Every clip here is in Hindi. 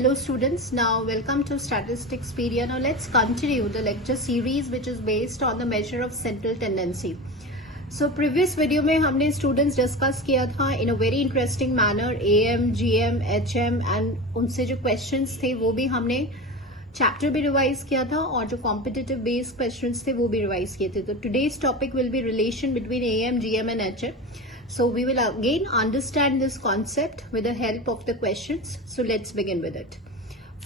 Hello students, now welcome to Statistics period. Now let's continue the lecture series which is based on the measure of central tendency. So previous video में हमने students discuss किया था in a very interesting manner AM, GM, HM and उनसे जो questions थे वो भी हमने chapter भी revise किया था और जो competitive based questions थे वो भी revise किए थे. तो today's topic will be relation between AM, GM and HM. So we will again understand this concept with the help of the questions. So let's begin with it.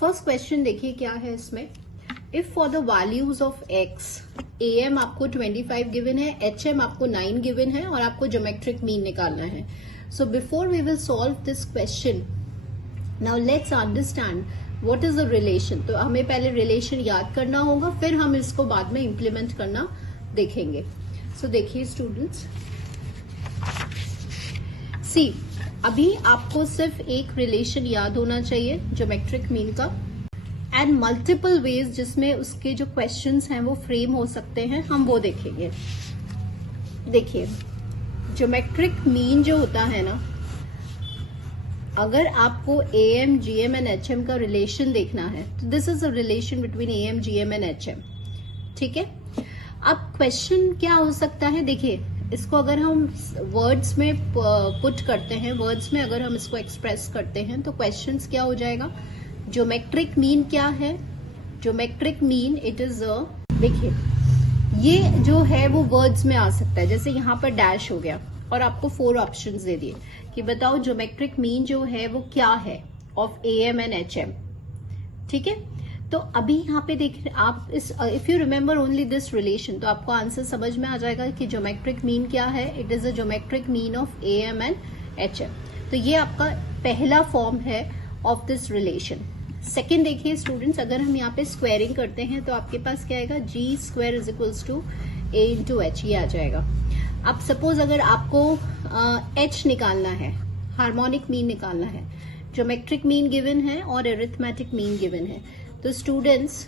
First question देखिए क्या है इसमें. If for the values of x, AM आपको 25 given है, HM आपको 9 given है और आपको geometric mean निकालना है. So before we will solve this question, now let's understand what is the relation. तो हमें पहले relation याद करना होगा, फिर हम इसको बाद में implement करना देखेंगे. So देखिए students. सी अभी आपको सिर्फ एक रिलेशन याद होना चाहिए ज्योमेट्रिक मीन का एंड मल्टीपल वेज जिसमें उसके जो क्वेश्चंस हैं वो फ्रेम हो सकते हैं, हम वो देखेंगे. देखिए ज्योमेट्रिक मीन जो होता है ना, अगर आपको एएम जीएम एंड एचएम का रिलेशन देखना है तो this is a relation between am GM and HM. ठीक है, अब क्वेश्चन क्या हो सकता है, देखिए इसको अगर हम वर्ड्स में पुट करते हैं, वर्ड्स में अगर हम इसको एक्सप्रेस करते हैं तो क्वेश्चंस क्या हो जाएगा. ज्योमेट्रिक मीन क्या है, ज्योमेट्रिक मीन इट इज देखिए ये जो है वो वर्ड्स में आ सकता है. जैसे यहाँ पर डैश हो गया और आपको 4 ऑप्शंस दे दिए कि बताओ ज्योमेट्रिक मीन जो है वो क्या है ऑफ एएम एंड एचएम. ठीक है, तो अभी यहाँ पे देख आप इस if you remember only this relation तो आपको आंसर समझ में आ जाएगा कि ज्योमेट्रिक मीन क्या है. It is a geometric mean of am and HM. तो ये आपका पहला फॉर्म है ऑफ दिस रिलेशन. सेकेंड देखिए स्टूडेंट्स, अगर हम यहाँ पे स्क्वायरिंग करते हैं तो आपके पास क्या आएगा, G square is equals to A into H, ये आ जाएगा. अब सपोज अगर आपको एच निकालना है, हार्मोनिक मीन निकालना है, ज्योमेट्रिक मीन गिवन है और अरिथमेटिक मीन गिवन है. तो स्टूडेंट्स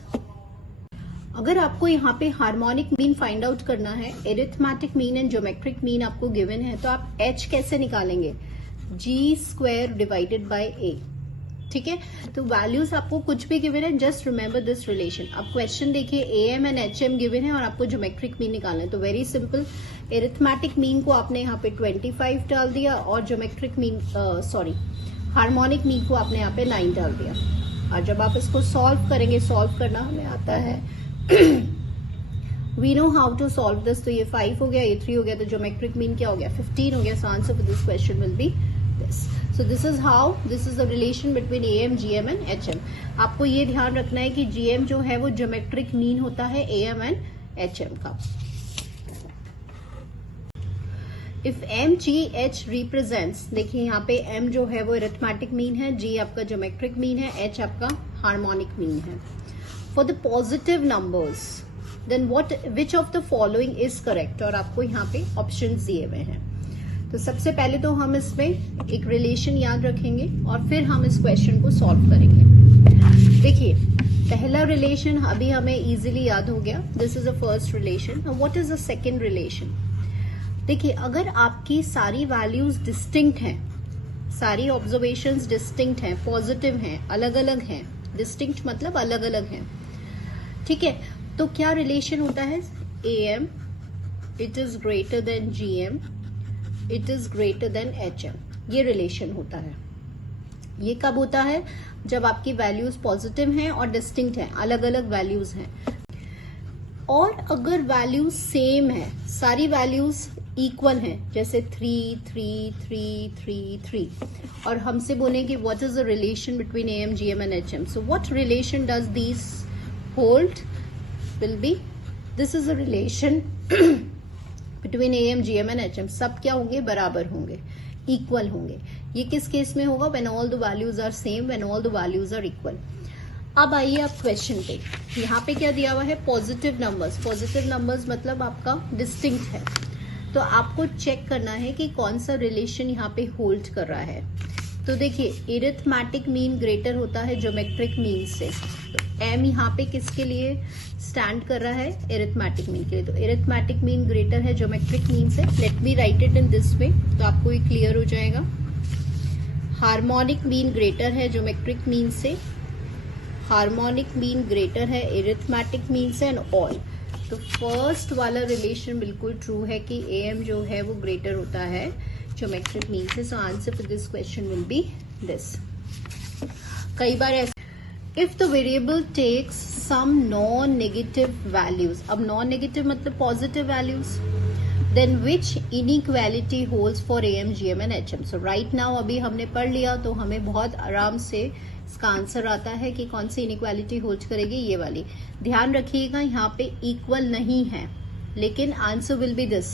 अगर आपको यहाँ पे हार्मोनिक मीन फाइंड आउट करना है, arithmetic mean and geometric mean आपको गिवन है, तो आप एच कैसे निकालेंगे, जी स्क्वायर डिवाइडेड बाय ए. ठीक है, तो वैल्यूज आपको कुछ भी गिवन है, जस्ट रिमेंबर दिस रिलेशन. अब क्वेश्चन देखिए एएम एंड एचएम गिवन है और आपको ज्योमेट्रिक मीन निकालना है. तो वेरी सिंपल, एरिथमेटिक मीन को आपने यहाँ पे 25 डाल दिया और ज्योमेट्रिक मीन हार्मोनिक मीन को आपने यहाँ पे 9 डाल दिया. और जब आप इसको सॉल्व करेंगे, सॉल्व करना हमें आता है, we know how to solve this. तो ये 5 हो गया, ये 3 हो गया, तो ज्योमेट्रिक मीन क्या हो गया, 15 हो गया. सो answer for this question will be this. So this is how, this is the relation between am GM and HM. आपको ये ध्यान रखना है कि जीएम जो है वो ज्योमेट्रिक मीन होता है एएम एंड एचएम का. If M G H represents, देखिए यहाँ पे एम जो है वो अरिथमेटिक मीन है, जी आपका ज्योमेट्रिक मीन है, एच आपका हार्मोनिक मीन है. For the positive numbers then what which of the following is correct, और आपको यहाँ पे ऑप्शंस दिए हुए हैं. तो सबसे पहले तो हम इसमें एक रिलेशन याद रखेंगे और फिर हम इस क्वेश्चन को सॉल्व करेंगे. देखिए पहला रिलेशन अभी हमें इजीली याद हो गया, this is a first relation. What is the second relation. देखिए अगर आपकी सारी वैल्यूज डिस्टिंक्ट हैं, सारी ऑब्जर्वेशंस डिस्टिंक्ट हैं, पॉजिटिव हैं, अलग अलग हैं, डिस्टिंक्ट मतलब अलग अलग हैं. ठीक है, तो क्या रिलेशन होता है, am it is greater than GM, it is greater than HM. ये रिलेशन होता है. ये कब होता है, जब आपकी वैल्यूज पॉजिटिव हैं और डिस्टिंक्ट हैं, अलग अलग वैल्यूज हैं. और अगर वैल्यूज सेम है, सारी वैल्यूज इक्वल हैं, जैसे 3 3 3 3 3, और हमसे बोले कि what is the relation between am GM and HM. So what relation does these hold will be, this is a relation between am GM and HM. सब क्या होंगे, बराबर होंगे, इक्वल होंगे. ये किस केस में होगा, when all the values are same, when all the values are equal. अब आइए आप क्वेश्चन पे, यहाँ पे क्या दिया हुआ है, पॉजिटिव नंबर्स. पॉजिटिव नंबर्स मतलब आपका डिस्टिंक्ट है, तो आपको चेक करना है कि कौन सा रिलेशन यहाँ पे होल्ड कर रहा है. तो देखिए एरिथमेटिक मीन ग्रेटर होता है ज्योमेट्रिक मीन से. तो एम यहाँ पे किसके लिए स्टैंड कर रहा है, एरिथमेटिक मीन के लिए. तो एरिथमेटिक मीन ग्रेटर है ज्योमेट्रिक मीन से. Let me right it in this way, तो आपको ये क्लियर हो जाएगा. हार्मोनिक मीन ग्रेटर है ज्योमेट्रिक मीन से, हार्मोनिक मीन ग्रेटर है एरिथमेटिक मीन से एंड ऑल। तो फर्स्ट वाला रिलेशन बिल्कुल ट्रू है कि AM जो है वो ग्रेटर होता है ज्योमेट्रिक मीन से। So answer for this question will be this. कई बार ऐसे if the variable takes some non negative values, अब नॉन नेगेटिव मतलब positive values, then which inequality holds for AM, GM and HM। So right now अभी हमने पढ़ लिया तो हमें बहुत आराम से इसका आंसर आता है कि कौन सी इनइक्वालिटी होल्ड करेगी, ये वाली। ध्यान रखिएगा यहाँ पे इक्वल नहीं है, लेकिन आंसर विल बी दिस,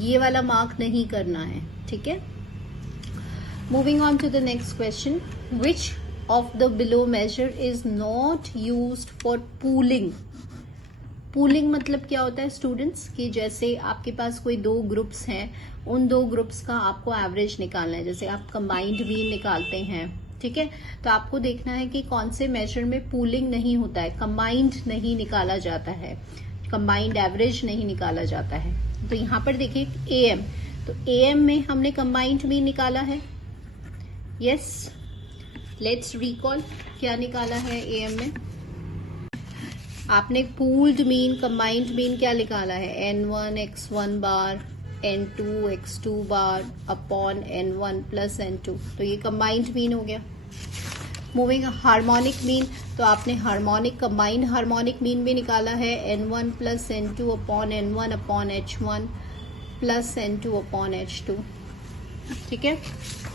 ये वाला मार्क नहीं करना है, ठीक है। Moving on to the next question, which of the below measure is not used for pooling. Pooling मतलब क्या होता है स्टूडेंट्स, कि जैसे आपके पास कोई दो ग्रुप्स हैं, उन दो ग्रुप्स का आपको एवरेज निकालना है। जैसे आप कंबाइंड मीन निकालते हैं, ठीक है, तो आपको देखना है कि कौन से मेजर में पूलिंग नहीं होता है, कंबाइंड नहीं निकाला जाता है, कंबाइंड एवरेज नहीं निकाला जाता है। तो यहाँ पर देखिए AM, तो AM में हमने कंबाइंड मीन निकाला है। यस, लेट्स रिकॉल क्या निकाला है AM में। आपने पूल्ड मीन, कंबाइंड मीन क्या निकाला है, N1 X1 बार N2 X2 bar upon N1 plus N2। तो ये कंबाइंड मीन हो गया। मूविंग हार्मोनिक मीन, तो आपने हार्मोनिक कंबाइंड हार्मोनिक मीन भी निकाला है, N1 plus N2 upon N1 upon H1 plus N2 upon H2, ठीक है।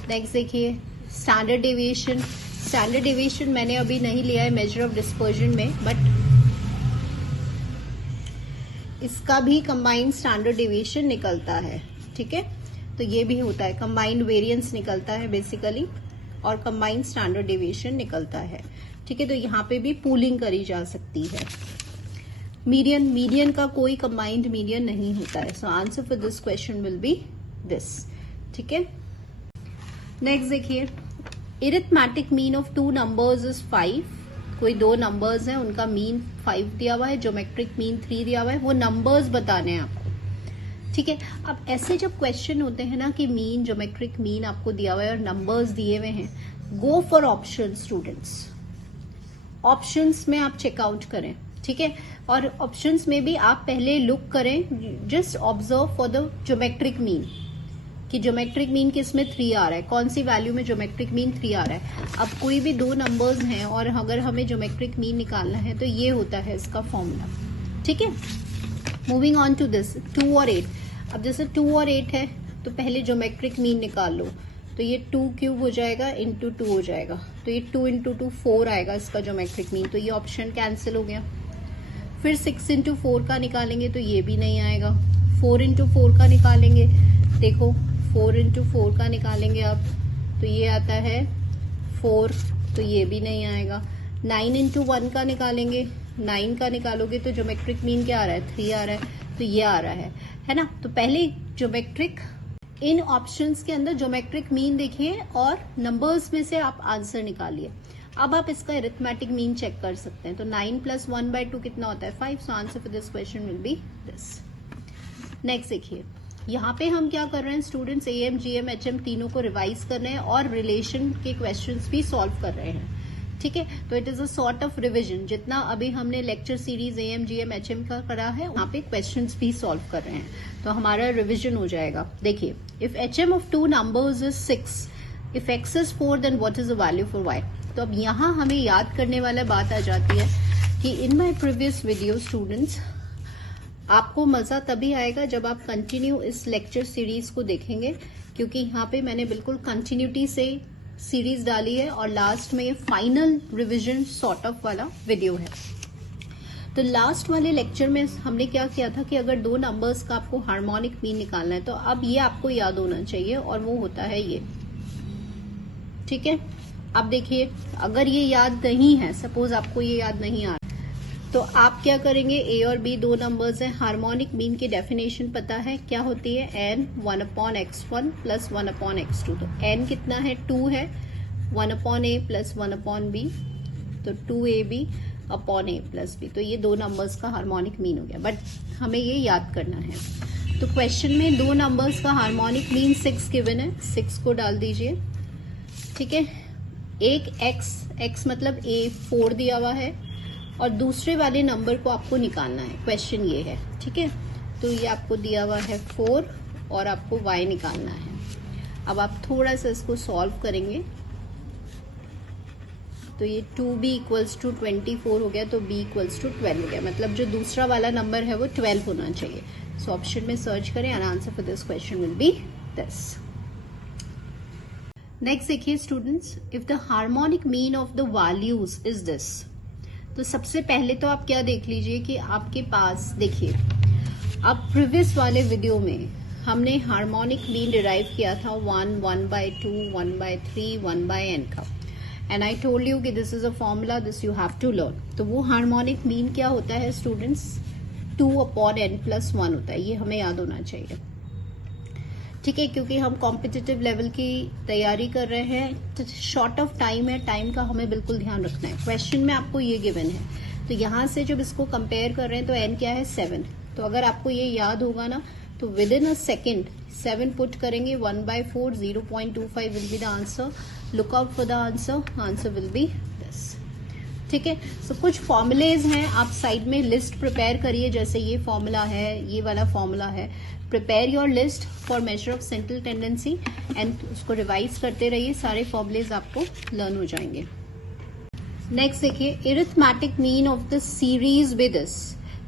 नेक्स्ट देखिए स्टैंडर्ड डेविएशन। स्टैंडर्ड डेविएशन मैंने अभी नहीं लिया है मेजर ऑफ डिस्पर्जन में, बट इसका भी कंबाइंड स्टैंडर्ड डेविएशन निकलता है, ठीक है। तो ये भी होता है, कंबाइंड वेरिएंस निकलता है बेसिकली, और कंबाइंड स्टैंडर्ड डेविएशन निकलता है, ठीक है। तो यहाँ पे भी पूलिंग करी जा सकती है। मीडियन, मीडियन का कोई कंबाइंड मीडियन नहीं होता है। So answer for this question will be this, ठीक है। नेक्स्ट देखिए, arithmetic mean of two numbers is 5। कोई दो नंबर्स हैं, उनका मीन 5 दिया हुआ है, ज्योमेट्रिक मीन 3 दिया हुआ है, वो नंबर्स बताने हैं आपको, ठीक है। अब ऐसे जब क्वेश्चन होते हैं ना कि मीन, ज्योमेट्रिक मीन आपको दिया हुआ है और नंबर्स दिए हुए हैं, go for option students. Options में आप चेकआउट करें, ठीक है, और ऑप्शंस में भी आप पहले लुक करें, just observe for the geometric mean, कि ज्योमेट्रिक मीन किस में 3 आ रहा है, कौन सी वैल्यू में ज्योमेट्रिक मीन 3 आ रहा है। अब कोई भी दो नंबर्स हैं और अगर हमें ज्योमेट्रिक मीन निकालना है तो ये होता है इसका फॉर्मूला, ठीक है। मूविंग ऑन टू दिस 2 और 8। अब जैसे 2 और 8 है तो पहले ज्योमेट्रिक मीन निकाल लो, तो ये 2 क्यूब हो जाएगा इंटू 2 हो जाएगा, तो ये 2 इंटू 2 4 आएगा इसका ज्योमेट्रिक मीन, तो ये ऑप्शन कैंसिल हो गया। फिर 6 इंटू 4 का निकालेंगे तो ये भी नहीं आएगा। 4 इंटू 4 का निकालेंगे, देखो 4 इंटू 4 का निकालेंगे आप तो ये आता है 4, तो ये भी नहीं आएगा। 9 इंटू 1 का निकालेंगे, 9 का निकालोगे तो ज्योमेट्रिक मीन क्या आ रहा है, 3 आ रहा है, तो ये आ रहा है ना। तो पहले ज्योमेट्रिक, इन ऑप्शंस के अंदर ज्योमेट्रिक मीन देखिए और नंबर्स में से आप आंसर निकालिए। अब आप इसका अरिथमेटिक मीन चेक कर सकते हैं। तो 9 प्लस 1/2 कितना होता है, 5। सो answer for this question will be this. Next देखिए, यहाँ पे हम क्या कर रहे हैं स्टूडेंट्स, AM, GM, HM तीनों को रिवाइज कर रहे हैं और रिलेशन के क्वेश्चंस भी सॉल्व कर रहे हैं, ठीक है। तो it is a sort of revision, जितना अभी हमने lecture series AM, GM, HM का करा है, वहाँ पे क्वेश्चंस भी सॉल्व कर रहे हैं, तो हमारा रिविजन हो जाएगा। देखिए, if HM of 2 numbers is 6, if X is 4 then what is the value for Y। तो अब यहाँ हमें याद करने वाला बात आ जाती है कि इन माई प्रीवियस वीडियो स्टूडेंट्स, आपको मजा तभी आएगा जब आप कंटिन्यू इस लेक्चर सीरीज को देखेंगे, क्योंकि यहाँ पे मैंने बिल्कुल कंटिन्यूटी से सीरीज डाली है और लास्ट में ये फाइनल रिवीजन सॉर्ट ऑफ वाला वीडियो है। तो लास्ट वाले लेक्चर में हमने क्या किया था कि अगर दो नंबर्स का आपको हार्मोनिक मीन निकालना है तो अब ये आपको याद होना चाहिए, और वो होता है ये, ठीक है। अब देखिए, अगर ये याद नहीं है, सपोज आपको ये याद नहीं आ रहा, तो आप क्या करेंगे, A और B दो नंबर्स हैं, हार्मोनिक मीन की डेफिनेशन पता है क्या होती है, n 1/x1 प्लस 1/x2। तो n कितना है, 2 है, 1/a प्लस 1/b, तो 2ab upon a plus b। तो ये दो नंबर्स का हार्मोनिक मीन हो गया, बट हमें ये याद करना है। तो क्वेश्चन में दो नंबर्स का हार्मोनिक मीन 6 गिवन है, 6 को डाल दीजिए, ठीक है। एक x मतलब A4 दिया हुआ है और दूसरे वाले नंबर को आपको निकालना है। क्वेश्चन ये है, ठीक है। तो ये आपको दिया हुआ है 4 और आपको y निकालना है। अब आप थोड़ा सा इसको सॉल्व करेंगे तो ये 2b इक्वल्स टू 24 हो गया, तो b इक्वल्स टू 12 हो गया। मतलब जो दूसरा वाला नंबर है वो 12 होना चाहिए। सो ऑप्शन में सर्च करें and answer for this question will be this. Next देखिए students, if the harmonic mean of the values is this. तो सबसे पहले तो आप क्या देख लीजिए कि आपके पास देखिए, अब प्रीवियस वाले वीडियो में हमने हार्मोनिक मीन डिराइव किया था 1, 1/2, 1/3, 1/n का। एंड आई टोल्ड यू कि this is a formula, this you have to learn. तो वो हार्मोनिक मीन क्या होता है स्टूडेंट्स, 2/n+1 होता है। ये हमें याद होना चाहिए, ठीक है, क्योंकि हम कॉम्पिटिटिव लेवल की तैयारी कर रहे हैं तो शॉर्ट ऑफ टाइम है, टाइम का हमें बिल्कुल ध्यान रखना है। क्वेश्चन में आपको ये गिवन है, तो यहाँ से जब इसको कंपेयर कर रहे हैं तो n क्या है 7। तो अगर आपको ये याद होगा ना तो with in a second 7 put करेंगे, 1/4, 0.25 will be the answer. Look out for the answer, answer will be this, ठीक है। सो कुछ फॉर्मुलेज हैं, आप साइड में लिस्ट प्रिपेयर करिए, जैसे ये फॉर्मूला है, ये वाला फॉर्मूला है। Prepare your list for measure of central tendency and उसको रिवाइज करते रहिए, सारे फॉर्मुलेज आपको लर्न हो जाएंगे। नेक्स्ट देखिए, arithmetic mean of the series with this.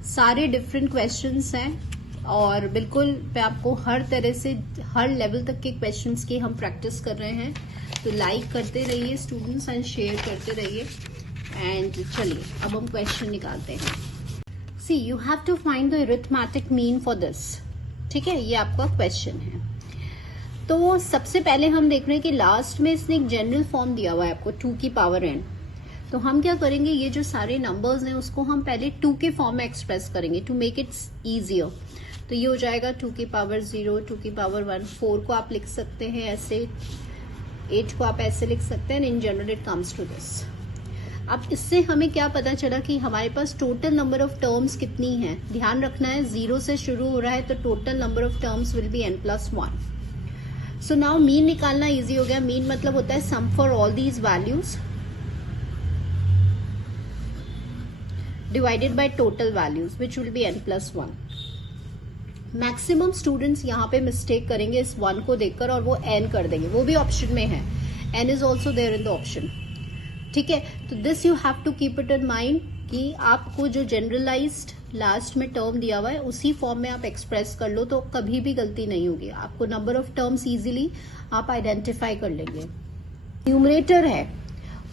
सारे डिफरेंट क्वेश्चंस हैं और बिल्कुल मैं आपको हर तरह से हर लेवल तक के क्वेश्चंस की हम प्रैक्टिस कर रहे हैं। तो लाइक करते रहिए स्टूडेंट्स एंड शेयर करते रहिए। एंड चलिए अब हम क्वेश्चन निकालते हैं। See you have to find the arithmetic mean for this, ठीक है, ये आपका क्वेश्चन है। तो सबसे पहले हम देख रहे हैं कि लास्ट में इसने एक जनरल फॉर्म दिया हुआ है आपको 2 की पावर n। तो हम क्या करेंगे, ये जो सारे नंबर्स हैं उसको हम पहले 2 के फॉर्म में एक्सप्रेस करेंगे टू मेक इट इजियर। तो ये हो जाएगा 2 की पावर 0, 2 की पावर 1, 4 को आप लिख सकते हैं ऐसे, 8 को आप ऐसे लिख सकते हैं। In general it comes to this. अब इससे हमें क्या पता चला कि हमारे पास टोटल नंबर ऑफ टर्म्स कितनी है। ध्यान रखना है 0 से शुरू हो रहा है तो total number of terms will be n+1। So now mean निकालना इजी हो गया। मीन मतलब होता है sum for all these values divided by total values which will be n+1। Maximum students यहाँ पे मिस्टेक करेंगे इस 1 को देखकर और वो n कर देंगे, वो भी ऑप्शन में है, n is also there in the option, ठीक है। तो this you have to keep it in mind कि आपको जो जनरलाइज्ड लास्ट में टर्म दिया हुआ है उसी फॉर्म में आप एक्सप्रेस कर लो तो कभी भी गलती नहीं होगी। आपको नंबर ऑफ टर्म्स इजीली आप आइडेंटिफाई कर लेंगे। न्यूमरेटर है,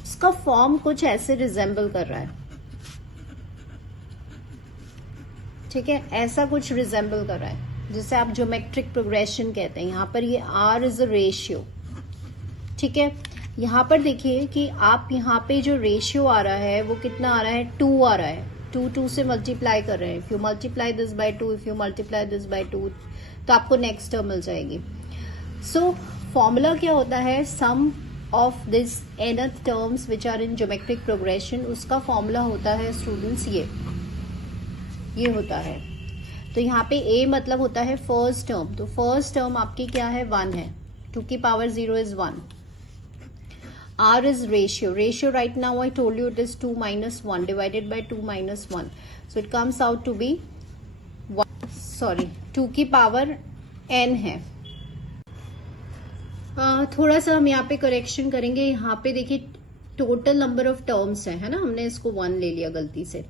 उसका फॉर्म कुछ ऐसे रिजेंबल कर रहा है, ठीक है, ऐसा कुछ रिजेंबल कर रहा है जिसे आप ज्योमेट्रिक प्रोग्रेशन कहते हैं। यहाँ पर ये r इज अ रेशियो, ठीक है। यहाँ पर देखिए कि आप यहाँ पे जो रेशियो आ रहा है वो कितना आ रहा है, 2 आ रहा है। 2 से मल्टीप्लाई कर रहे हैं। If you multiply this by 2, if you multiply this by 2 तो आपको नेक्स्ट टर्म मिल जाएगी। सो फॉर्मूला क्या होता है, sum of this nth terms which are in geometric progression, उसका फॉर्मूला होता है स्टूडेंट्स ये होता है। तो यहाँ पे a मतलब होता है फर्स्ट टर्म, तो फर्स्ट टर्म आपकी क्या है, 1 है। 2 की power 0 is 1। r is ratio right now I told you it is 2 minus 1 divided by 2 minus 1, so it comes out to be 2 की पावर n है। थोड़ा सा हम यहाँ पे करेक्शन करेंगे। यहाँ पे देखिए टोटल नंबर ऑफ टर्म्स है ना, हमने इसको 1 ले लिया गलती से।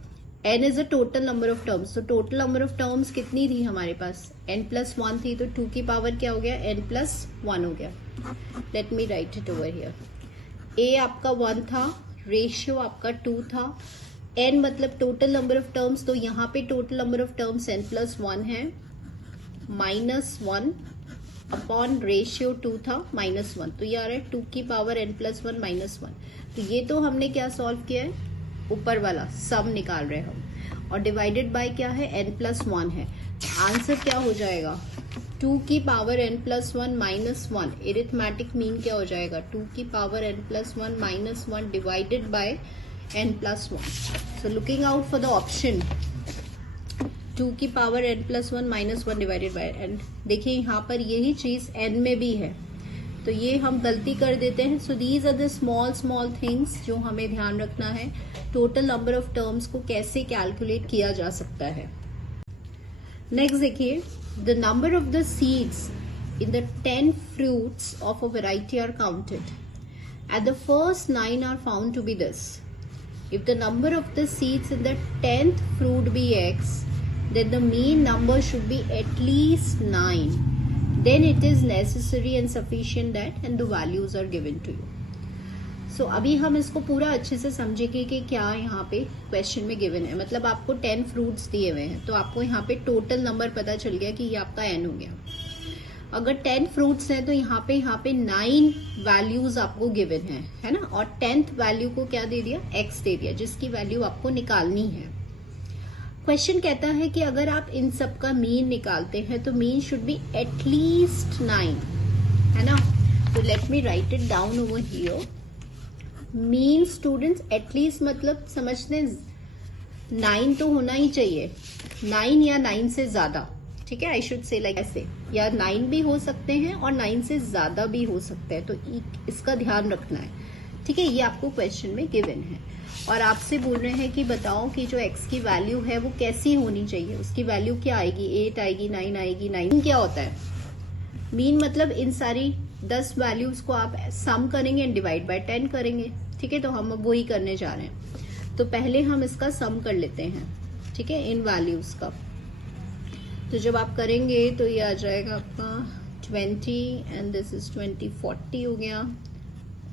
n is a total number of terms, तो टोटल नंबर ऑफ टर्म्स कितनी थी हमारे पास, n+1 थी, तो 2 की पावर क्या हो गया, n+1 हो गया। Let me right it over here. a आपका 1 था, रेशियो आपका 2 था, n मतलब टोटल नंबर ऑफ टर्म्स, तो यहाँ पे total number of terms n+1 है, -1 अपॉन रेशियो 2 था -1, तो ये आ रहा है 2 की पावर n+1 -1। तो ये तो हमने क्या सॉल्व किया है, ऊपर वाला सम निकाल रहे हैं हम, और डिवाइडेड बाय क्या है, n+1 है। आंसर क्या हो जाएगा, 2 की पावर n+1 -1। एरिथमेटिक मीन क्या हो जाएगा, 2 की power n+1 -1 divided by n+1। So looking out for the option 2 की power n+1 -1 divided by n। देखिए यहाँ पर यही चीज n में भी है, तो ये हम गलती कर देते हैं. So these are the small things जो हमें ध्यान रखना है. टोटल नंबर ऑफ टर्म्स को कैसे कैलकुलेट किया जा सकता है. नेक्स्ट देखिए, the number of the seeds in the 10 fruits of a variety are counted. At the first 9 are found to be this. If the number of the seeds in the 10th fruit be x, then the mean number should be at least 9. Then it is necessary and sufficient that and the values are given to you. So अभी हम इसको पूरा अच्छे से समझेंगे कि क्या यहाँ पे क्वेश्चन में गिवन है. मतलब आपको 10 फ्रूट्स दिए हुए हैं, तो आपको यहाँ पे टोटल नंबर पता चल गया कि ये आपका n हो गया. अगर 10 फ्रूट्स हैं तो यहाँ पे 9 वैल्यूज आपको गिवन है ना. और 10th वैल्यू को क्या दे दिया, x दे दिया, जिसकी वैल्यू आपको निकालनी है. क्वेश्चन कहता है कि अगर आप इन सब का मीन निकालते हैं तो मीन शुड बी एटलीस्ट 9, है ना. तो let me right it down over here. Mean students at least मतलब समझते हैं 9 तो होना ही चाहिए, 9 या 9 से ज्यादा. ठीक है, आई शुड से लाइक ऐसे, या 9 भी हो सकते हैं और 9 से ज्यादा भी हो सकते हैं. तो इसका ध्यान रखना है. ठीक है, ये आपको क्वेश्चन में गिवन है और आपसे बोल रहे हैं कि बताओ कि जो x की वैल्यू है वो कैसी होनी चाहिए. उसकी वैल्यू क्या आएगी, 8 आएगी, 9 आएगी. 9 क्या होता है, मीन मतलब इन सारी 10 वैल्यूज को आप सम करेंगे एंड डिवाइड बाय 10 करेंगे. ठीक है, तो हम अब वही करने जा रहे हैं. तो पहले हम इसका सम कर लेते हैं. ठीक है, इन वैल्यूज का. तो जब आप करेंगे तो ये आ जाएगा आपका 20 एंड दिस इज 20, 40 हो गया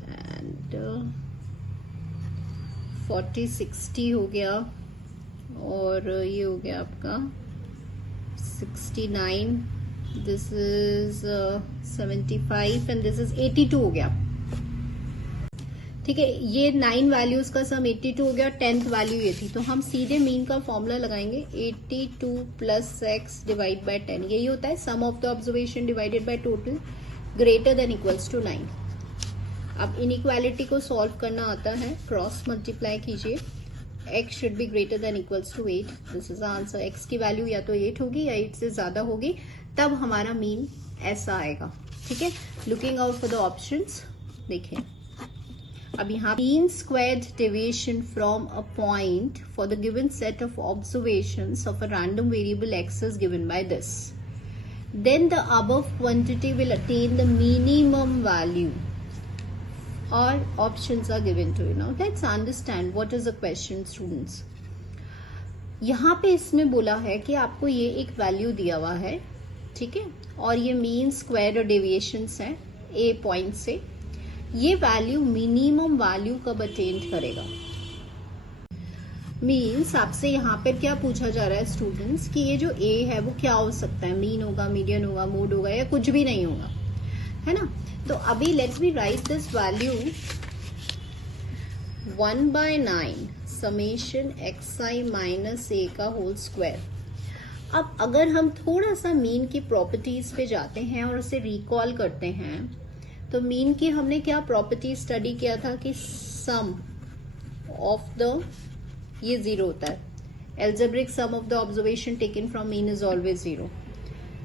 एंड 40, 60 हो गया और ये हो गया आपका 69, this is 75 and this is 82 हो गया. ठीक है, ये 9 वैल्यूज का सम 82 हो गया और 10th वैल्यू ये थी. तो हम सीधे मीन का फॉर्मूला लगाएंगे, 82 प्लस x डिवाइड बाय 10. यही होता है sum of the observation divided by total greater than equals to 9. अब इनइक्वालिटी को सॉल्व करना आता है, क्रॉस मल्टीप्लाई कीजिए. x should be greater than equals to 8. This is answer. x की वैल्यू या तो 8 होगी या 8 से ज्यादा होगी, तब हमारा मीन ऐसा आएगा. ठीक है, looking out for the options. देखें अब यहाँ mean squared deviation from a point for the given set of observations of a random variable X is given by this, then the above quantity will attain the minimum value और options are given to you. Now let's understand what is the question students. यहाँ पे इसमें बोला है कि आपको ये एक वैल्यू दिया हुआ है. ठीक है, और ये मीन स्क्वायर डेविएशंस है ए पॉइंट से. ये वैल्यू मिनिमम वैल्यू कब अटेन करेगा. मीन्स आपसे यहाँ पे क्या पूछा जा रहा है स्टूडेंट्स कि ये जो ए है वो क्या हो सकता है, मीन होगा, मीडियन होगा, मोड होगा या कुछ भी नहीं होगा, है ना. तो अभी let's me right this value 1/9 summation xi minus a का होल स्क्वायर. अब अगर हम थोड़ा सा मीन की प्रॉपर्टीज पे जाते हैं और उसे रिकॉल करते हैं, तो मीन की हमने क्या प्रॉपर्टी स्टडी किया था कि सम ऑफ द, ये 0 होता है. Algebraic sum of the observation taken from mean is always 0.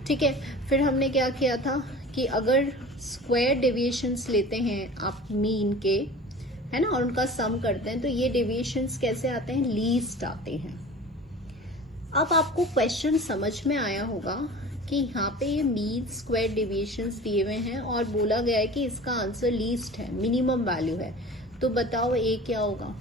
ठीक है, फिर हमने क्या किया था कि अगर स्क्वायर डेविएशंस लेते हैं आप मीन के, है ना, और उनका सम करते हैं, तो ये डेविएशंस कैसे आते हैं, लीस्ट आते हैं. अब आपको क्वेश्चन समझ में आया होगा कि यहाँ पे ये मीन स्क्वायर डेविएशंस दिए हुए हैं और बोला गया है कि इसका आंसर लीस्ट है, मिनिमम वैल्यू है. तो बताओ ए क्या होगा.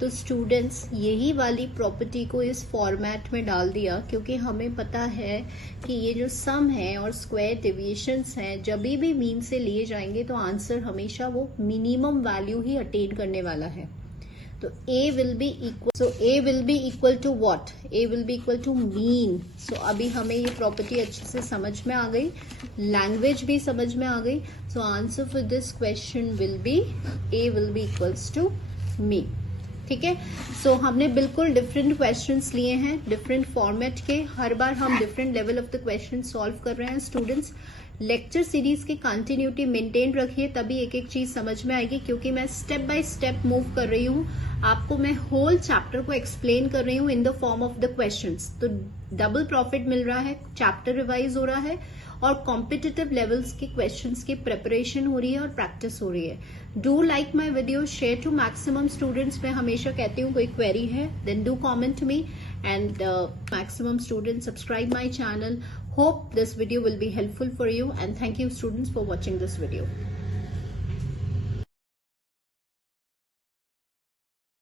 तो स्टूडेंट्स यही वाली प्रॉपर्टी को इस फॉर्मेट में डाल दिया, क्योंकि हमें पता है कि ये जो सम है और स्क्वायर डेविएशंस हैं जब भी मीन से लिए जाएंगे तो आंसर हमेशा वो मिनिमम वैल्यू ही अटेन करने वाला है. तो a will be equal, so a will be equal to what, a will be equal to mean. so अभी हमें ये प्रॉपर्टी अच्छे से समझ में आ गई, लैंग्वेज भी समझ में आ गई. so answer for this question will B a will be equals to mean. ठीक है, सो हमने बिल्कुल डिफरेंट क्वेश्चंस लिए हैं, डिफरेंट फॉर्मेट के. हर बार हम different level of the question solve कर रहे हैं स्टूडेंट्स. लेक्चर सीरीज की कंटिन्यूटी मेंटेन रखिए, तभी एक एक चीज समझ में आएगी, क्योंकि मैं स्टेप बाय स्टेप मूव कर रही हूँ। आपको मैं होल चैप्टर को एक्सप्लेन कर रही हूँ in the form of the questions. तो डबल प्रॉफिट मिल रहा है, चैप्टर रिवाइज हो रहा है और कॉम्पिटिटिव लेवल्स के क्वेश्चंस की प्रिपरेशन हो रही है और प्रैक्टिस हो रही है। Do like my video, share to maximum students. मैं हमेशा कहती हूँ कोई क्वेरी है then do comment me, and maximum students subscribe my channel. Hope this video will be helpful for you, and thank you students for watching this video.